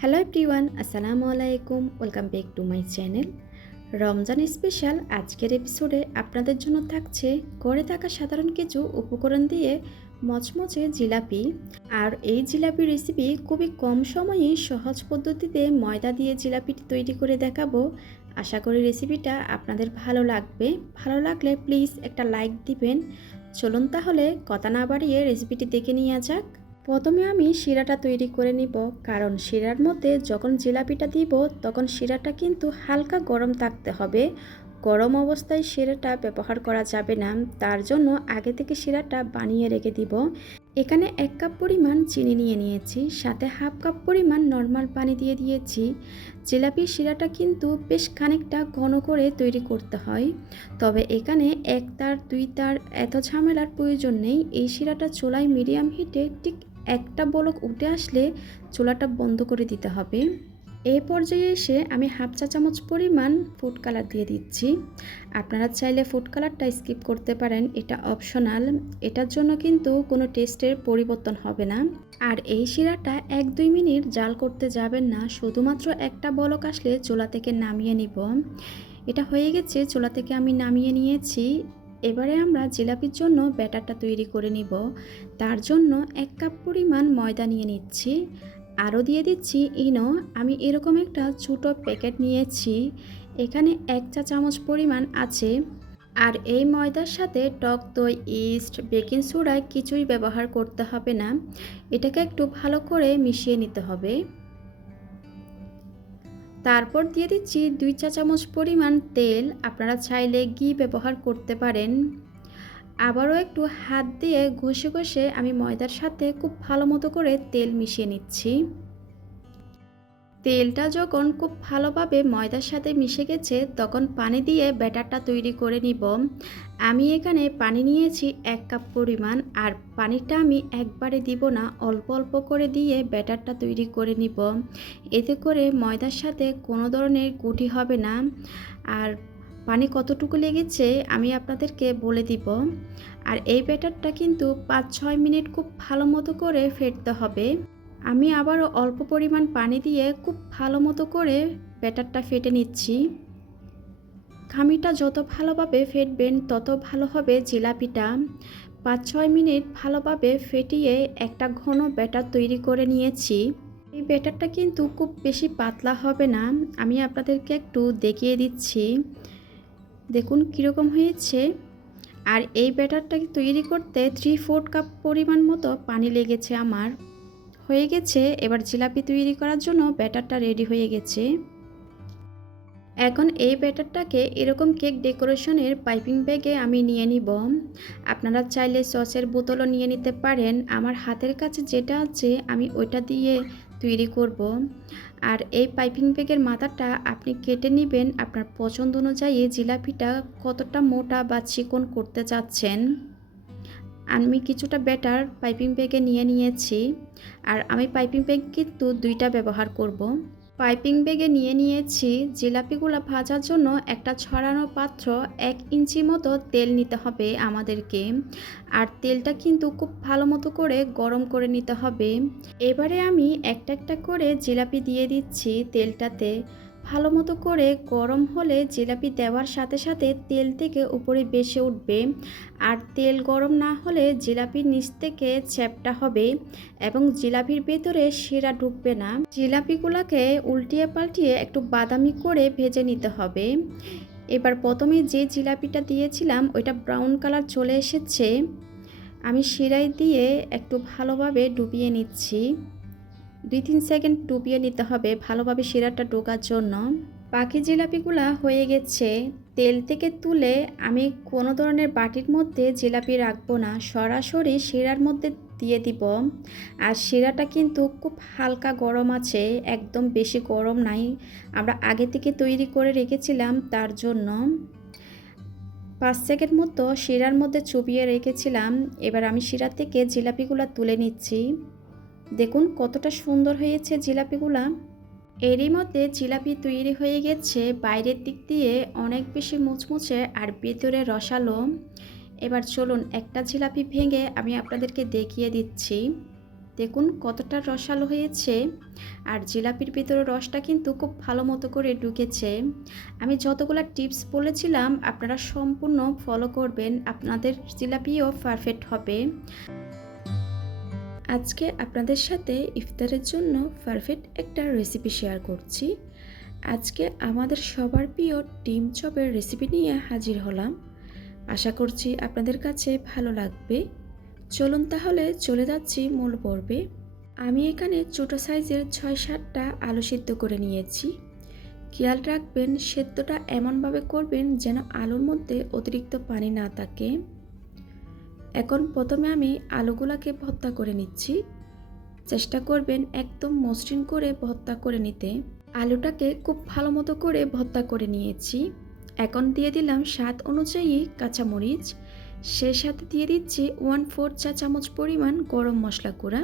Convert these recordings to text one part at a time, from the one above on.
Hello everyone, আসসালামু আলাইকুম। Welcome back to my channel. Ramzan special আজকের এপিসোডে আপনাদের জন্য থাকছে ঘরে থাকা সাধারণ কিছু উপকরণ দিয়ে মচমচে জিলাপি। আর এই জিলাপি রেসিপি খুবই কম সময়ে সহজ পদ্ধতিতে ময়দা দিয়ে জিলাপিটি তৈরি করে দেখাবো। আশা করি রেসিপিটা আপনাদের ভালো লাগবে। ভালো লাগলে প্লিজ একটা লাইক দিবেন। চলুন তাহলে কথা না বাড়িয়ে রেসিপিটি দেখে নেওয়া যাক। প্রথমে আমি শিরাটা তৈরি করে নিব, কারণ শিরার মধ্যে যখন জিলাপিটা দিব তখন শিরাটা কিন্তু হালকা গরম থাকতে হবে। গরম অবস্থায় শিরাটা ব্যবহার করা যাবে না, তার জন্য আগে থেকে শিরাটা বানিয়ে রেখে দিব। এখানে 1 কাপ পরিমাণ চিনি নিয়ে নিয়েছি, সাথে হাফ কাপ পরিমাণ নর্মাল পানি দিয়ে দিয়েছি। জিলাপির শিরাটা কিন্তু বেশ খানিকটা ঘন করে তৈরি করতে হয়, তবে এখানে 1 তার 2 তার এত ঝামেলার প্রয়োজন নেই। এই শিরাটা চুলায় মিডিয়াম হিটে ঠিক একটা বলক উঠে আসলে চুলাটা বন্ধ করে দিতে হবে। এই পর্যায়ে এসে আমি হাফ চা চামচ পরিমাণ ফুড কালার দিয়ে দিচ্ছি। আপনারা চাইলে ফুড কালারটা স্কিপ করতে পারেন, এটা অপশনাল। এটার জন্য কিন্তু কোনো টেস্টের পরিবর্তন হবে না। আর এই শিরাটা 1-2 মিনিট জাল করতে যাবেন না, শুধুমাত্র একটা বলক আসলে চুলা থেকে নামিয়ে নিব। এটা হয়ে গেছে, চুলা থেকে আমি নামিয়ে নিয়েছি। এবারে আমরা জিলাপির জন্য ব্যাটারটা তৈরি করে নিব। তার জন্য 1 কাপ পরিমাণ ময়দা নিয়ে নিচ্ছি, আরও দিয়ে দিচ্ছি ইনো। আমি এরকম একটা ছোটো প্যাকেট নিয়েছি, এখানে 1 চা চামচ পরিমাণ আছে। আর এই ময়দার সাথে টক দই, ইস্ট, বেকিং সোডা কিছুই ব্যবহার করতে হবে না। এটাকে একটু ভালো করে মিশিয়ে নিতে হবে। তারপর দিয়ে দিচ্ছি 2 চা চামচ পরিমাণ তেল, আপনারা চাইলে ঘি ব্যবহার করতে পারেন। আবারও একটু হাত দিয়ে ঘষে ঘষে আমি ময়দার সাথে খুব ভালো মতো করে তেল মিশিয়ে নিচ্ছি। তেলটা যখন খুব ভালোভাবে ময়দার সাথে মিশে গেছে তখন পানি দিয়ে ব্যাটারটা তৈরি করে নিব। আমি এখানে পানি নিয়েছি 1 কাপ পরিমাণ, আর পানিটা আমি একবারে দিব না, অল্প অল্প করে দিয়ে ব্যাটারটা তৈরি করে নিব। এতে করে ময়দার সাথে কোনো ধরনের গুটি হবে না। আর পানি কতটুকু লেগেছে আমি আপনাদেরকে বলে দিব। আর এই ব্যাটারটা কিন্তু 5-6 মিনিট খুব ভালো মতো করে ফেটতে হবে। আমি আবারও অল্প পরিমাণ পানি দিয়ে খুব ভালো মতো করে ব্যাটারটা ফেটে নিচ্ছি। খামিটা যত ভালোভাবে ফেটবেন তত ভালো হবে জিলাপিটা। 5-6 মিনিট ভালোভাবে ফেটিয়ে একটা ঘন ব্যাটার তৈরি করে নিয়েছি। এই ব্যাটারটা কিন্তু খুব বেশি পাতলা হবে না, আমি আপনাদেরকে একটু দেখিয়ে দিচ্ছি। দেখুন কীরকম হয়েছে। আর এই ব্যাটারটা তৈরি করতে 3/4 কাপ পরিমাণ মতো পানি লেগেছে আমার। হয়ে গেছে, এবার জিলাপি তৈরি করার জন্য ব্যাটারটা রেডি হয়ে গেছে। এখন এই ব্যাটারটাকে এরকম কেক ডেকোরেশনের পাইপিং ব্যাগে আমি নিয়ে নিব। আপনারা চাইলে সসের বোতলও নিয়ে নিতে পারেন। আমার হাতের কাছে যেটা আছে আমি ওইটা দিয়ে তৈরি করব। আর এই পাইপিং ব্যাগের মাথাটা আপনি কেটে নেবেন আপনার পছন্দ অনুযায়ী, জিলাপিটা কতটা মোটা বা চিকন করতে চাচ্ছেন। আমি কিছুটা ব্যাটার পাইপিং ব্যাগে নিয়ে নিয়েছি। আর আমি পাইপিং ব্যাগ কিন্তু 2টা ব্যবহার করব। পাইপিং ব্যাগে নিয়ে নিয়েছি। জিলাপিগুলো ভাজার জন্য একটা ছড়ানো পাত্র 1 ইঞ্চি মতো তেল নিতে হবে আমাদেরকে। আর তেলটা কিন্তু খুব ভালো মতো করে গরম করে নিতে হবে। এবারে আমি একটা একটা করে জিলাপি দিয়ে দিচ্ছি তেলটাতে। ভালো মতো করে গরম হলে জিলাপি দেওয়ার সাথে সাথে তেল থেকে উপরে ভেসে উঠবে। আর তেল গরম না হলে জিলাপির নিচ থেকে চ্যাপ্টা হবে এবং জিলাপির ভেতরে শিরা ঢুকবে না। জিলাপিগুলোকে উল্টিয়ে পাল্টিয়ে একটু বাদামি করে ভেজে নিতে হবে। এবার প্রথমে যে জিলাপিটা দিয়েছিলাম ওইটা ব্রাউন কালার চলে এসেছে। আমি শিরায় দিয়ে একটু ভালোভাবে ডুবিয়ে নিচ্ছি। 2-3 সেকেন্ড ডুবিয়ে নিতে হবে ভালোভাবে শিরাটা ঢোকার জন্য। বাকি জিলাপিগুলা হয়ে গেছে। তেল থেকে তুলে আমি কোনো ধরনের বাটির মধ্যে জিলাপি রাখবো না, সরাসরি শিরার মধ্যে দিয়ে দিব। আর শিরাটা কিন্তু খুব হালকা গরম আছে, একদম বেশি গরম নাই। আমরা আগে থেকে তৈরি করে রেখেছিলাম, তার জন্য 5 সেকেন্ড মতো শিরার মধ্যে চুবিয়ে রেখেছিলাম। এবার আমি শিরা থেকে জিলাপিগুলা তুলে নিচ্ছি। দেখুন কতটা সুন্দর হয়েছে জিলাপিগুলা। এরই মধ্যে জিলাপি তৈরি হয়ে গেছে, বাইরের দিক দিয়ে অনেক বেশি মুচমুচে আর ভেতরে রসালো। এবার চলুন একটা জিলাপি ভেঙে আমি আপনাদেরকে দেখিয়ে দিচ্ছি। দেখুন কতটা রসালো হয়েছে। আর জিলাপির ভিতরে রসটা কিন্তু খুব ভালো মতো করে ঢুকেছে। আমি যতগুলো টিপস বলেছিলাম আপনারা সম্পূর্ণ ফলো করবেন, আপনাদের জিলাপিও পারফেক্ট হবে। আজকে আপনাদের সাথে ইফতারের জন্য পারফেক্ট একটা রেসিপি শেয়ার করছি। আজকে আমাদের সবার প্রিয় ডিম চপের রেসিপি নিয়ে হাজির হলাম। আশা করছি আপনাদের কাছে ভালো লাগবে। চলুন তাহলে চলে যাচ্ছি মূল পর্বে। আমি এখানে ছোটো সাইজের 6-7টা আলু সিদ্ধ করে নিয়েছি। খেয়াল রাখবেন সেদ্ধটা এমনভাবে করবেন যেন আলুর মধ্যে অতিরিক্ত পানি না থাকে। এখন প্রথমে আমি আলুগুলাকে ভর্তা করে নিচ্ছি। চেষ্টা করবেন একদম মসৃণ করে ভর্তা করে নিতে। আলুটাকে খুব ভালো মতো করে ভর্তা করে নিয়েছি। এখন দিয়ে দিলাম স্বাদ অনুযায়ী কাঁচামরিচ, সেই সাথে দিয়ে দিচ্ছি 1/4 চা চামচ পরিমাণ গরম মশলা গুঁড়া।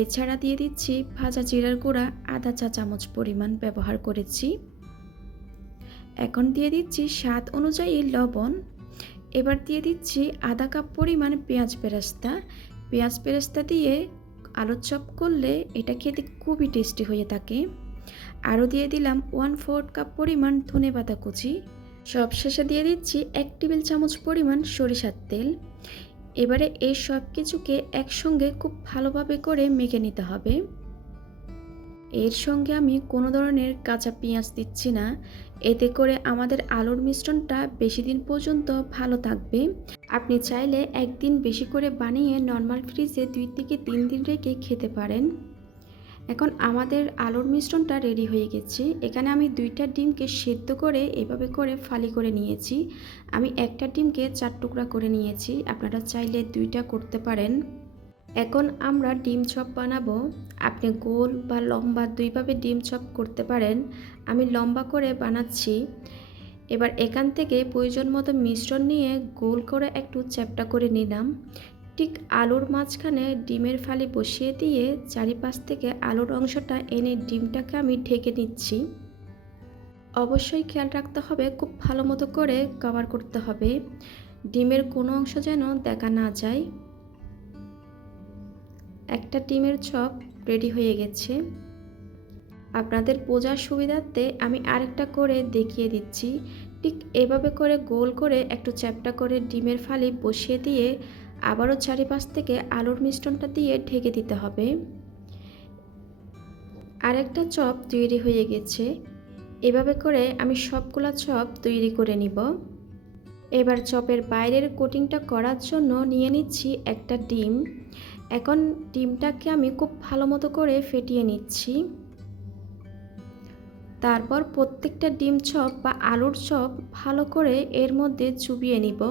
এছাড়া দিয়ে দিচ্ছি ভাজা জিরার গুঁড়া আধা চা চামচ পরিমাণ ব্যবহার করেছি। এখন দিয়ে দিচ্ছি স্বাদ অনুযায়ী লবণ। এবার দিয়ে দিচ্ছি আধা কাপ পরিমাণ পেঁয়াজ বেরেস্তা। পেঁয়াজ বেরেস্তা দিয়ে আলুর চপ করলে এটা খেতে খুবই টেস্টি হয়ে থাকে। আরও দিয়ে দিলাম 1/4 কাপ পরিমাণ ধনেপাতা কুচি। সবশেষে দিয়ে দিচ্ছি 1 টেবিল চামচ পরিমাণ সরিষার তেল। এবারে এই সব কিছুকে একসঙ্গে খুব ভালোভাবে করে মেখে নিতে হবে। এর সঙ্গে আমি কোনো ধরনের কাঁচা পেঁয়াজ দিচ্ছি না, এতে করে আমাদের আলুর মিশ্রণটা বেশি দিন পর্যন্ত ভালো থাকবে। আপনি চাইলে একদিন বেশি করে বানিয়ে নর্মাল ফ্রিজে 2 থেকে 3 দিন রেখে খেতে পারেন। এখন আমাদের আলুর মিশ্রণটা রেডি হয়ে গেছে। এখানে আমি 2টা ডিমকে সেদ্ধ করে এভাবে করে ফালি করে নিয়েছি। আমি একটা ডিমকে 4 টুকরা করে নিয়েছি, আপনারা চাইলে 2টা করতে পারেন। এখন আমরা ডিম চপ বানাবো। আপনি গোল বা লম্বা দুইভাবে ডিম চপ করতে পারেন, আমি লম্বা করে বানাচ্ছি। এবার এখান থেকে প্রয়োজন মতো মিশ্রণ নিয়ে গোল করে একটু চ্যাপ্টা করে নিলাম। ঠিক আলুর মাঝখানে ডিমের ফালি বসিয়ে দিয়ে চারিপাশ থেকে আলুর অংশটা এনে ডিমটাকে আমি ঢেকে নিচ্ছি। অবশ্যই খেয়াল রাখতে হবে খুব ভালো মতো করে কভার করতে হবে, ডিমের কোনো অংশ যেন দেখা না যায়। একটা ডিমের চপ রেডি হয়ে গেছে। আপনাদের বোঝার সুবিধার্থে আমি আরেকটা করে দেখিয়ে দিচ্ছি। ঠিক এভাবে করে গোল করে একটু চ্যাপ্টা করে ডিমের ফালি বসিয়ে দিয়ে আবারও চারিপাশ থেকে আলুর মিশ্রণটা দিয়ে ঢেকে দিতে হবে। আরেকটা চপ তৈরি হয়ে গেছে। এভাবে করে আমি সবগুলা চপ তৈরি করে নিব। এবার চপের বাইরের কোটিংটা করার জন্য নিয়ে নিচ্ছি একটা ডিম। এখন ডিমটাকে আমি খুব ভালো মতো করে ফেটিয়ে নিচ্ছি। তারপর প্রত্যেকটা ডিম চপ বা আলুর চপ ভালো করে এর মধ্যে চুবিয়ে নিব,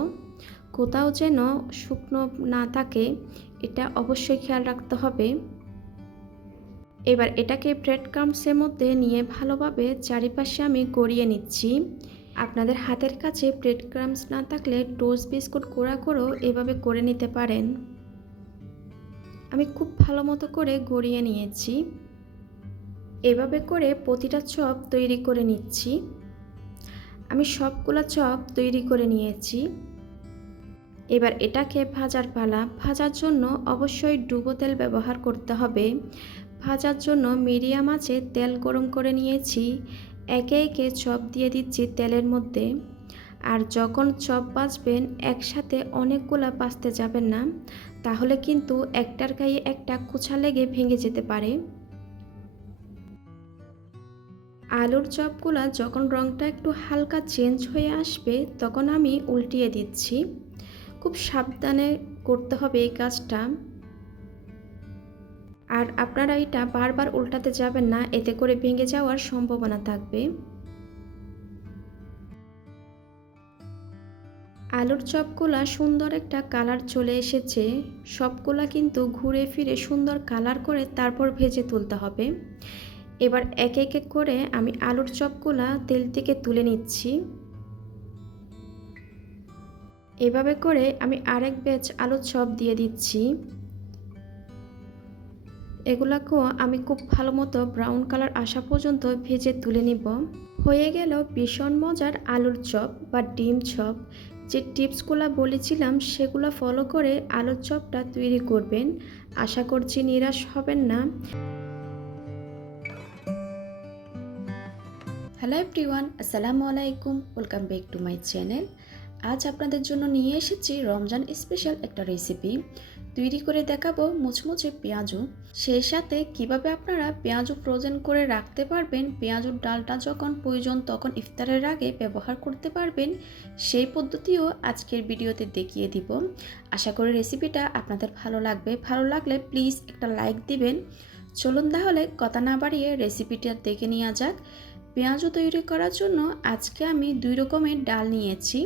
কোথাও যেন শুকনো না থাকে, এটা অবশ্যই খেয়াল রাখতে হবে। এবার এটাকে ব্রেড ক্রাম্বসের মধ্যে নিয়ে ভালোভাবে চারিপাশে আমি গড়িয়ে নিচ্ছি। আপনাদের হাতের কাছে ব্রেড ক্রাম্বস না থাকলে টোস্ট বিস্কুট গুঁড়া করেও এভাবে করে নিতে পারেন। আমি খুব ভালো মতো করে গড়িয়ে নিয়েছি। এভাবে করে প্রতিটা চপ তৈরি করে নিচ্ছি। আমি সবগুলো চপ তৈরি করে নিয়েছি। এবার এটাকে ভাজার পালা। ভাজার জন্য অবশ্যই ডুবো তেল ব্যবহার করতে হবে। ভাজার জন্য মিডিয়াম আঁচে তেল গরম করে নিয়েছি। একে একে চপ দিয়ে দিচ্ছি তেলের মধ্যে। আর যখন চপ ভাজবেন একসাথে অনেকগুলা ভাজতে যাবেন না, তাহলে কিন্তু একটার গায়ে একটা কুচা লেগে ভেঙে যেতে পারে। আলুর চপগুলা যখন রঙটা একটু হালকা চেঞ্জ হয়ে আসবে তখন আমি উল্টিয়ে দিচ্ছি। খুব সাবধানে করতে হবে এই কাজটা। আর আপনারা এটা বারবার উল্টাতে যাবেন না, এতে করে ভেঙে যাওয়ার সম্ভাবনা থাকবে। আলুর চপগুলা সুন্দর একটা কালার চলে এসেছে। সবগুলা কিন্তু ঘুরে ফিরে সুন্দর কালার করে তারপর ভেজে তুলতে হবে। এবার এক এক করে আমি আলুর চপগুলা তেল থেকে তুলে নিচ্ছি। এভাবে করে আমি আরেক ব্যাচ আলুর চপ দিয়ে দিচ্ছি। এগুলাকেও আমি খুব ভালো মতো ব্রাউন কালার আসা পর্যন্ত ভেজে তুলে নিব। হয়ে গেল ভীষণ মজার আলুর চপ বা ডিম চপ। যে টিপসগুলো বলেছিলাম সেগুলো ফলো করে আলুর চপটা তৈরি করবেন। আশা করছি নিরাশ হবেন না। হ্যালো এভরিওয়ান, আসসালামু আলাইকুম, welcome back to my channel. আজ আপনাদের জন্য নিয়ে এসেছি রমজান স্পেশাল একটা রেসিপি। তৈরি করে দেখাবো মুচমুচে পেঁয়াজু। সেই সাথে কিভাবে আপনারা পেঁয়াজু ফ্রোজেন করে রাখতে পারবেন, পেঁয়াজুর ডালটা যখন প্রয়োজন তখন ইফতারের আগে ব্যবহার করতে পারবেন, সেই পদ্ধতিও আজকের ভিডিওতে দেখিয়ে দিব। আশা করি রেসিপিটা আপনাদের ভালো লাগবে। ভালো লাগলে প্লিজ একটা লাইক দিবেন। চলুন তাহলে কথা না বাড়িয়ে রেসিপিটা দেখে নেওয়া যাক। পেঁয়াজু তৈরি করার জন্য আজকে আমি 2 রকমের ডাল নিয়েছি।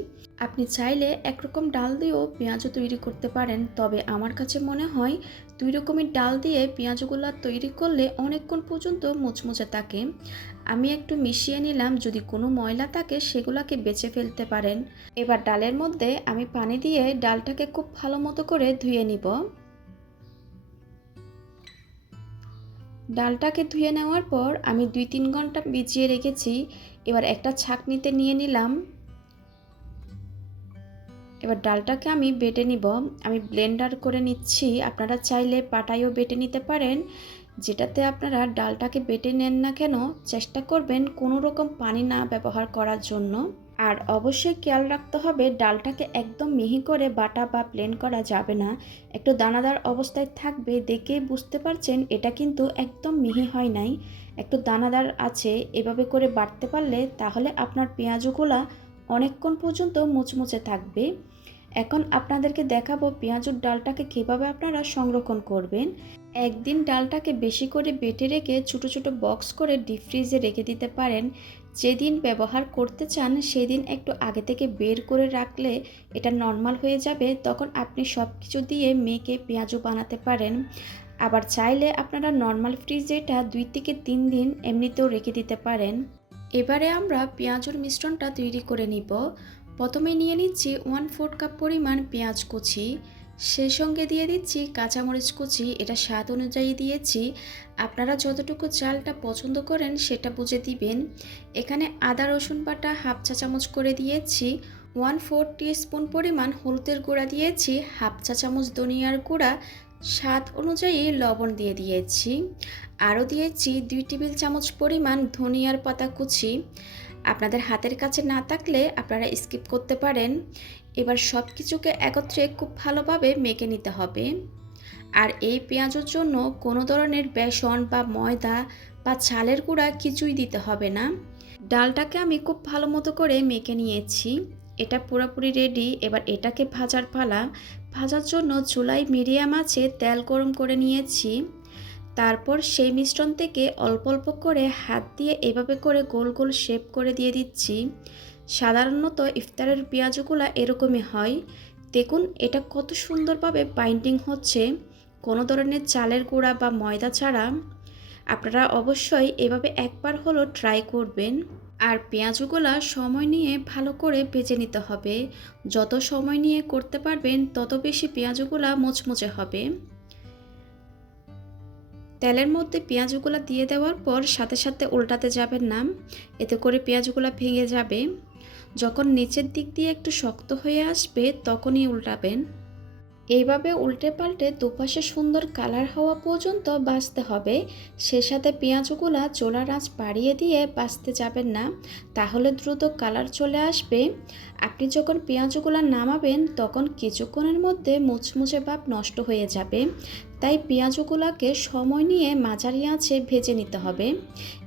আপনি চাইলে একরকম ডাল দিয়েও পেঁয়াজু তৈরি করতে পারেন, তবে আমার কাছে মনে হয় 2 রকমের ডাল দিয়ে পেঁয়াজুগুলো তৈরি করলে অনেকক্ষণ পর্যন্ত মুচমুচে থাকে। আমি একটু মিশিয়ে নিলাম, যদি কোনো ময়লা থাকে সেগুলোকে বেছে ফেলতে পারেন। এবার ডালের মধ্যে আমি পানি দিয়ে ডালটাকে খুব ভালো মতো করে ধুয়ে নিব। ডালটাকে ধুয়ে নেওয়ার পর আমি 2-3 ঘন্টা ভিজিয়ে রেখেছি। এবার একটা ছাঁকনিতে নিয়ে নিলাম। এবার ডালটাকে আমি বেটে নিব। আমি ব্লেন্ডার করে নিচ্ছি, আপনারা চাইলে পাটায়ও বেটে নিতে পারেন। যেটাতে আপনারা ডালটাকে বেটে নেন না কেন, চেষ্টা করবেন কোনো রকম পানি না ব্যবহার করার জন্য। আর অবশ্যই খেয়াল রাখতে হবে ডালটাকে একদম মিহি করে বাটা বা ব্লেন্ড করা যাবে না, একটু দানাদার অবস্থায় থাকবে। দেখেই বুঝতে পারছেন এটা কিন্তু একদম মিহি হয় নাই, একটু দানাদার আছে। এভাবে করে বাটতে পারলে তাহলে আপনার পেঁয়াজগুলা অনেকক্ষণ পর্যন্ত মুচমুচে থাকবে। এখন আপনাদেরকে দেখাবো পেঁয়াজুর ডালটাকে কীভাবে আপনারা সংরক্ষণ করবেন। একদিন ডালটাকে বেশি করে বেটে রেখে ছোটো ছোটো বক্স করে ডিপ ফ্রিজে রেখে দিতে পারেন। যেদিন ব্যবহার করতে চান সেদিন একটু আগে থেকে বের করে রাখলে এটা নর্মাল হয়ে যাবে, তখন আপনি সব কিছু দিয়ে মেখে পেঁয়াজু বানাতে পারেন। আবার চাইলে আপনারা নর্মাল ফ্রিজে এটা 2 থেকে 3 দিন এমনিতেও রেখে দিতে পারেন। এবারে আমরা পেঁয়াজুর মিশ্রণটা তৈরি করে নিব। প্রথমে নিয়ে নিচ্ছি 1/4 কাপ পরিমাণ পেঁয়াজ কুচি, সেই সঙ্গে দিয়ে দিচ্ছি কাঁচামরিচ কুচি, এটা স্বাদ অনুযায়ী দিয়েছি। আপনারা যতটুকু ঝালটা পছন্দ করেন সেটা বুঝে দিবেন। এখানে আদা রসুন বাটা 1/2 চা চামচ করে দিয়েছি। 1/4 টিস্পুন পরিমাণ হলুদের গুঁড়া দিয়েছি, 1/2 চা চামচ ধনিয়ার গুঁড়া, স্বাদ অনুযায়ী লবণ দিয়ে দিয়েছি। আরও দিয়েছি 2 টেবিল চামচ পরিমাণ ধনিয়ার পাতা কুচি। আপনাদের হাতের কাছে না থাকলে আপনারা স্কিপ করতে পারেন। এবার সব কিছুকে একত্রে খুব ভালোভাবে মেখে নিতে হবে। আর এই পেঁয়াজের জন্য কোনো ধরনের বেসন বা ময়দা বা চালের গুঁড়া কিছুই দিতে হবে না। ডালটাকে আমি খুব ভালো মতো করে মেখে নিয়েছি, এটা পুরোপুরি রেডি। এবার এটাকে ভাজার পালা। ভাজার জন্য চুলায় মিডিয়াম আঁচে তেল গরম করে নিয়েছি। তারপর সেই মিশ্রণ থেকে অল্প অল্প করে হাত দিয়ে এভাবে করে গোল গোল শেপ করে দিয়ে দিচ্ছি। সাধারণত ইফতারের পেঁয়াজগুলো এরকমই হয়। দেখুন এটা কত সুন্দরভাবে বাইন্ডিং হচ্ছে, কোনো ধরনের চালের গুঁড়া বা ময়দা ছাড়া। আপনারা অবশ্যই এভাবে একবার হলো ট্রাই করবেন। আর পেঁয়াজগুলো সময় নিয়ে ভালো করে ভেজে নিতে হবে। যত সময় নিয়ে করতে পারবেন তত বেশি পেঁয়াজগুলো মুচমুচে হবে। তেলের মধ্যে পেঁয়াজগুলো দিয়ে দেওয়ার পর সাথে সাথে উল্টাতে যাবেন না, এতে করে পেঁয়াজগুলো ভেঙে যাবে। যখন নিচের দিক দিয়ে একটু শক্ত হয়ে আসবে তখনই উল্টাবেন। এইভাবে উল্টে পাল্টে দুপাশে সুন্দর কালার হওয়া পর্যন্ত ভাজতে হবে। সে সাথে পেঁয়াজগুলো চুলার আঁচ বাড়িয়ে দিয়ে ভাজতে যাবেন না, তাহলে দ্রুত কালার চলে আসবে। আপনি যখন পেঁয়াজগুলো নামাবেন তখন কিছুক্ষণের মধ্যে মুচমুচে ভাব নষ্ট হয়ে যাবে। তাই পেঁয়াজগুলোকে সময় নিয়ে মাঝারি আঁচে ভেজে নিতে হবে।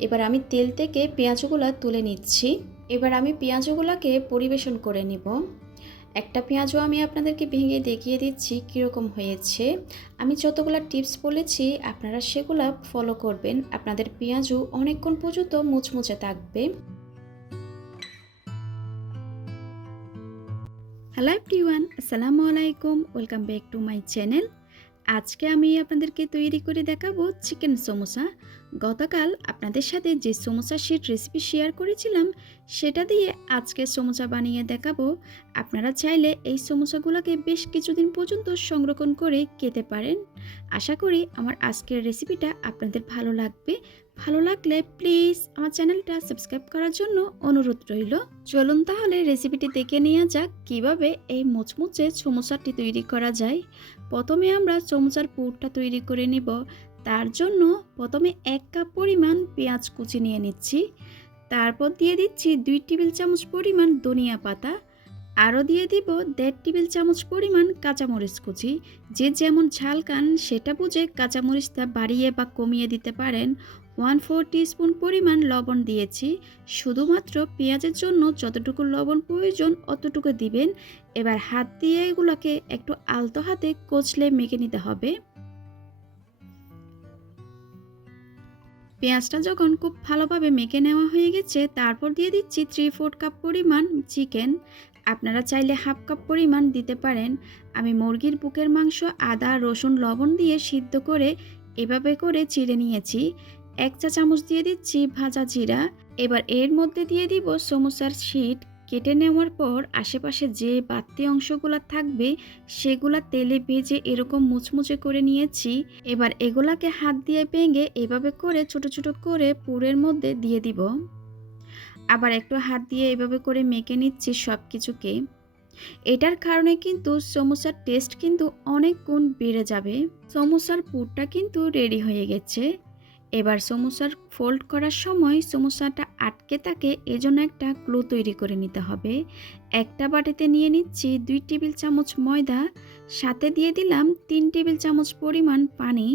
এবার আমি তেল থেকে পেঁয়াজগুলো তুলে নিচ্ছি। এবার আমি পেঁয়াজগুলোকে পরিবেশন করে নিব। একটা পেঁয়াজও আমি আপনাদেরকে ভেঙে দেখিয়ে দিচ্ছি কীরকম হয়েছে। আমি যতগুলো টিপস বলেছি আপনারা সেগুলো ফলো করবেন, আপনাদের পেঁয়াজও অনেকক্ষণ পর্যন্ত মুচমুচে থাকবে। হ্যালো এভরিওয়ান, আসসালামু আলাইকুম, welcome back to my channel. আজকে আমি আপনাদেরকে তৈরি করে দেখাবো চিকেন সমোসা। গতকাল আপনাদের সাথে যে সমোসা শিট রেসিপি শেয়ার করেছিলাম সেটা দিয়ে আজকে সমোসা বানিয়ে দেখাবো। আপনারা চাইলে এই সমোসাগুলোকে বেশ কিছুদিন পর্যন্ত সংরক্ষণ করে খেতে পারেন। আশা করি আমার আজকের রেসিপিটা আপনাদের ভালো লাগবে। ভালো লাগলে প্লিজ আমার চ্যানেলটা সাবস্ক্রাইব করার জন্য অনুরোধ রইল। চলুন তাহলে রেসিপিটি দেখে নেওয়া যাক কিভাবে এই মুচমুচে সমোসাটি তৈরি করা যায়। প্রথমে আমরা সমোসার পুরটা তৈরি করে নিব। তার জন্য প্রথমে 1 কাপ পরিমাণ পেঁয়াজ কুচি নিয়ে নিচ্ছি। তারপর দিয়ে দিচ্ছি 2 টেবিল চামচ পরিমাণ ধনিয়া পাতা। আরও দিয়ে দিব 1.5 টেবিল চামচ পরিমাণ কাঁচামরিচ কুচি। যে যেমন ঝাল খান সেটা বুঝে কাঁচামরিচটা বাড়িয়ে বা কমিয়ে দিতে পারেন। 1/4 টিস্পুন পরিমাণ লবণ দিয়েছি। শুধুমাত্র পেঁয়াজের জন্য যতটুকু লবণ প্রয়োজন অতটুকু দিবেন। এবার হাত দিয়ে এগুলোকে একটু আলতো হাতে কচলে মেখে নিতে হবে। পেঁয়াজটা যখন খুব ভালোভাবে মেখে নেওয়া হয়ে গেছে তারপর দিয়ে দিচ্ছি 3/4 কাপ পরিমাণ চিকেন। আপনারা চাইলে 1/2 কাপ পরিমাণ দিতে পারেন। আমি মুরগির বুকের মাংস আদা রসুন লবণ দিয়ে সিদ্ধ করে এভাবে করে চিড়ে নিয়েছি। 1 চা চামচ দিয়ে দিচ্ছি ভাজা জিরা। এবার এর মধ্যে দিয়ে দিব সমোসার শিট। কেটে নেওয়ার পর আশেপাশে যে বাড়তি অংশগুলো থাকবে সেগুলা তেলে ভেজে এরকম মুচমুচে করে নিয়েছি। এবার এগুলাকে হাত দিয়ে ভেঙে এভাবে করে ছোট ছোট করে পুরের মধ্যে দিয়ে দিব। আবার একটু হাত দিয়ে এভাবে করে মেখে নিচ্ছি সব কিছুকে। এটার কারণে কিন্তু সমোসার টেস্ট কিন্তু অনেক গুণ বেড়ে যাবে। সমোসার পুরটা কিন্তু রেডি হয়ে গেছে। এবার সমোসার ফোল্ড করার সময় সমোসাটা আটকে থাকে এজন্য একটা গ্লু তৈরি করে নিতে হবে। একটা বাটিতে নিয়ে নিচ্ছি 2 টেবিল চামচ ময়দা, সাথে দিয়ে দিলাম 3 টেবিল চামচ পরিমাণ পানি।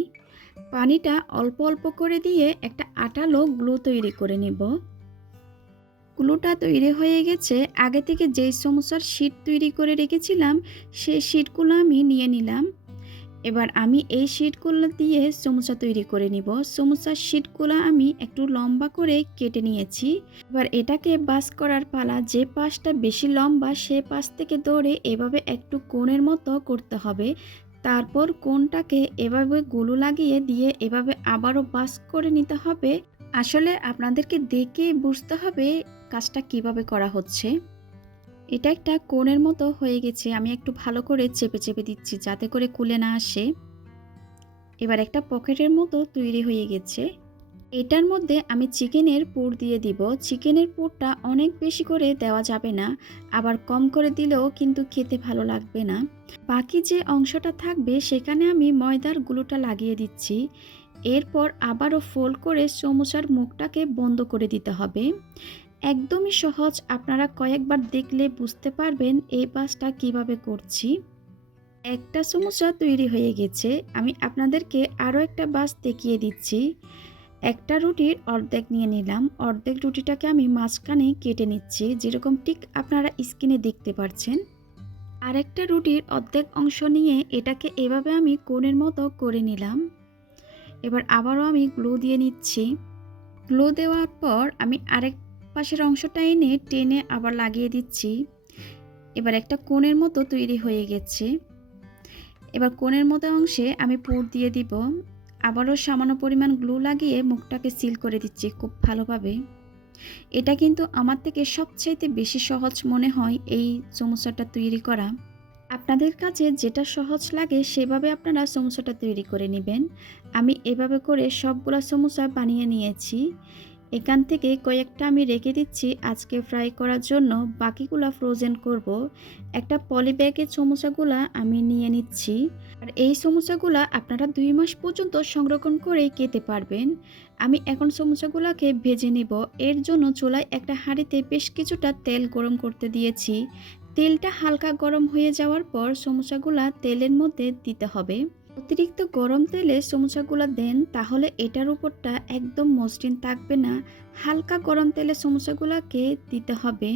পানিটা অল্প অল্প করে দিয়ে একটা আটালো গ্লু তৈরি করে নিব। গ্লুটা তৈরি হয়ে গেছে। আগে থেকে যেই সমোসার শিট তৈরি করে রেখেছিলাম সেই শিটগুলো আমি নিয়ে নিলাম। এবার আমি এই শিটগুলো দিয়ে সমোসা তৈরি করে নিব। সমোসার শিটগুলো আমি একটু লম্বা করে কেটে নিয়েছি। এবার এটাকে বাস করার পালা। যে পাশটা বেশি লম্বা সে পাশ থেকে ধরে এভাবে একটু কোণের মতো করতে হবে। তারপর কোণটাকে এভাবে গুলো লাগিয়ে দিয়ে এভাবে আবারও বাস করে নিতে হবে। আসলে আপনাদেরকে দেখে বুঝতে হবে কাজটা কিভাবে করা হচ্ছে। এটা একটা কোণের মতো হয়ে গেছে। আমি একটু ভালো করে চেপে চেপে দিচ্ছি যাতে করে খুলে না আসে। এবার একটা পকেটের মতো তৈরি হয়ে গেছে। এটার মধ্যে আমি চিকেনের পুর দিয়ে দিব। চিকেনের পুরটা অনেক বেশি করে দেওয়া যাবে না, আবার কম করে দিলেও কিন্তু খেতে ভালো লাগবে না। বাকি যে অংশটা থাকবে সেখানে আমি ময়দার গুলোটা লাগিয়ে দিচ্ছি। এরপর আবারও ফোল্ড করে সমোসার মুখটাকে বন্ধ করে দিতে হবে। একদমই সহজ, আপনারা কয়েকবার দেখলে বুঝতে পারবেন এই কাজটা কিভাবে করছি। একটা সমোসা তৈরি হয়ে গেছে। আমি আপনাদেরকে আরও একটা বাস দেখিয়ে দিচ্ছি। একটা রুটির অর্ধেক নিয়ে নিলাম। অর্ধেক রুটিটাকে আমি মাঝখানে কেটে নিচ্ছি যেরকম ঠিক আপনারা স্ক্রিনে দেখতে পাচ্ছেন। আরেকটা রুটির অর্ধেক অংশ নিয়ে এটাকে এভাবে আমি কোণের মতো করে নিলাম। এবার আবারও আমি গ্লু দিয়ে নিচ্ছি। গ্লু দেওয়ার পর আমি আরেক পাশের অংশটা এনে টেনে আবার লাগিয়ে দিচ্ছি। এবার একটা কোণের মতো তৈরি হয়ে গেছে। এবার কোণের মতো অংশে আমি পুর দিয়ে দিব। আবারও সামান্য পরিমাণ গ্লু লাগিয়ে মুখটাকে সিল করে দিচ্ছি খুব ভালোভাবে। এটা কিন্তু আমার থেকে সবচাইতে বেশি সহজ মনে হয় এই সমোসাটা তৈরি করা। আপনাদের কাছে যেটা সহজ লাগে সেভাবে আপনারা সমোসাটা তৈরি করে নেবেন। আমি এভাবে করে সবগুলা সমোসা বানিয়ে নিয়েছি। এখান থেকে কয়েকটা আমি রেখে দিচ্ছি আজকে ফ্রাই করার জন্য, বাকিগুলা ফ্রোজেন করব। একটা পলি ব্যাগের সমোসাগুলা আমি নিয়ে নিচ্ছি। আর এই সমোসাগুলা আপনারা 2 মাস পর্যন্ত সংরক্ষণ করে খেতে পারবেন। আমি এখন সমোসাগুলাকে ভেজে নিব। এর জন্য চুলায় একটা হাঁড়িতে বেশ কিছুটা তেল গরম করতে দিয়েছি। তেলটা হালকা গরম হয়ে যাওয়ার পর সমোসাগুলা তেলের মধ্যে দিতে হবে। অতিরিক্ত গরম তেলে সমোসাগুলো দেন তাহলে এটার উপরটা একদম মসৃণ থাকবে না। হালকা গরম তেলে সমোসাগুলোকে দিতে হবে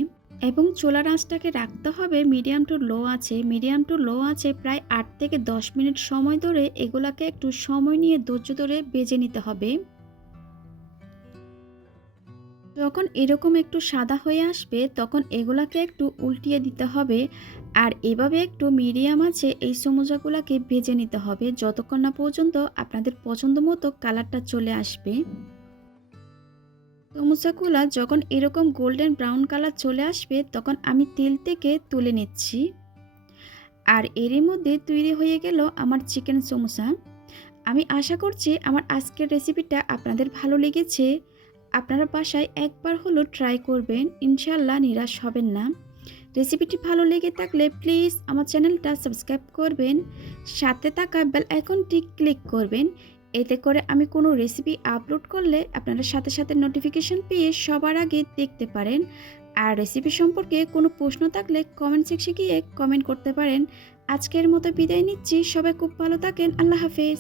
এবং চুলার আঁচটাকে রাখতে হবে মিডিয়াম টু লো আছে। মিডিয়াম টু লো আছে প্রায় 8 থেকে 10 মিনিট সময় ধরে এগুলাকে একটু সময় নিয়ে ধৈর্য ধরে ভেজে নিতে হবে। যখন এরকম একটু সাদা হয়ে আসবে তখন এগুলাকে একটু উল্টিয়ে দিতে হবে। আর এভাবে একটু মিডিয়াম আঁচে এই সমুচাগুলাকে ভেজে নিতে হবে যতক্ষণ না পর্যন্ত আপনাদের পছন্দ মতো কালারটা চলে আসবে। সমুচাগুলা যখন এরকম গোল্ডেন ব্রাউন কালার চলে আসবে তখন আমি তেল থেকে তুলে নিচ্ছি। আর এরই মধ্যে তৈরি হয়ে গেল আমার চিকেন সমোসা। আমি আশা করছি আমার আজকের রেসিপিটা আপনাদের ভালো লেগেছে। আপনারা বাসায় একবার হলো ট্রাই করবেন, ইনশাল্লাহ নিরাশ হবেন না। রেসিপিটি ভালো লেগে থাকলে প্লিজ আমার চ্যানেলটা সাবস্ক্রাইব করবেন, সাথে থাকা বেল আইকনটি ক্লিক করবেন। এতে করে আমি কোনো রেসিপি আপলোড করলে আপনারা সাথে সাথে নোটিফিকেশন পেয়ে সবার আগে দেখতে পারেন। আর রেসিপি সম্পর্কে কোনো প্রশ্ন থাকলে কমেন্ট সেকশনে গিয়ে কমেন্ট করতে পারেন। আজকের মতো বিদায় নিচ্ছি, সবাই খুব ভালো থাকেন, আল্লাহ হাফেজ।